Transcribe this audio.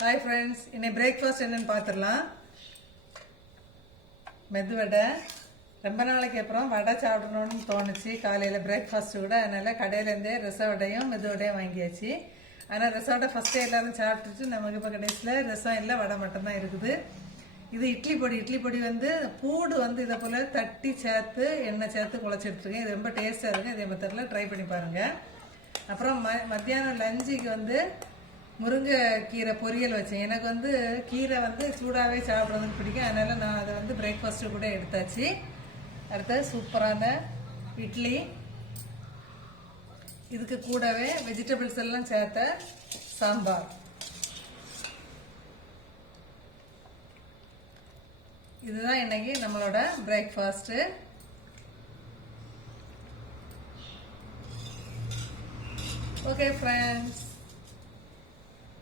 Hi friends, இன்னைக்கு breakfast என்னன்னு பார்த்துடலாம். மெது வடை. ரொம்ப நாளைக்கு அப்புறம் வடை சாப்பிடணும்னு தோணுச்சு காலையில் பிரேக்ஃபாஸ்ட்டு கூட. அதனால் கடையிலேருந்தே ரச வடையும் மெது வடையும் வாங்கியாச்சு. ஆனால் ரச வடை ஃபஸ்ட்டே எல்லோரும் சாப்பிட்டுட்டு நமக்கு இப்போ கடைசியில் ரசம் இல்லை, வடை மட்டும்தான் இருக்குது. இது இட்லி பொடி வந்து பூடு வந்து இதை போல் தட்டி சேர்த்து எண்ணெய் சேர்த்து குழச்சி எடுத்துருக்கேன். இது ரொம்ப டேஸ்ட்டாக இருக்குது. இதே மெத்தடில் ட்ரை பண்ணி பாருங்கள். அப்புறம் மத்தியானம் லஞ்சுக்கு வந்து முருங்கைக்கீரை பொரியல் வச்சேன். எனக்கு வந்து கீரை வந்து சூடாகவே சாப்பிட்றதுக்கு பிடிக்கும். அதனால் நான் அதை வந்து பிரேக்ஃபாஸ்ட்டு கூட எடுத்தாச்சு. அடுத்தது சூப்பரான இட்லி. இதுக்கு கூடவே வெஜிடபிள்ஸ் எல்லாம் சேர்த்த சாம்பார். இதுதான் இன்னைக்கு நம்மளோட பிரேக்ஃபாஸ்ட்டு. Okay friends.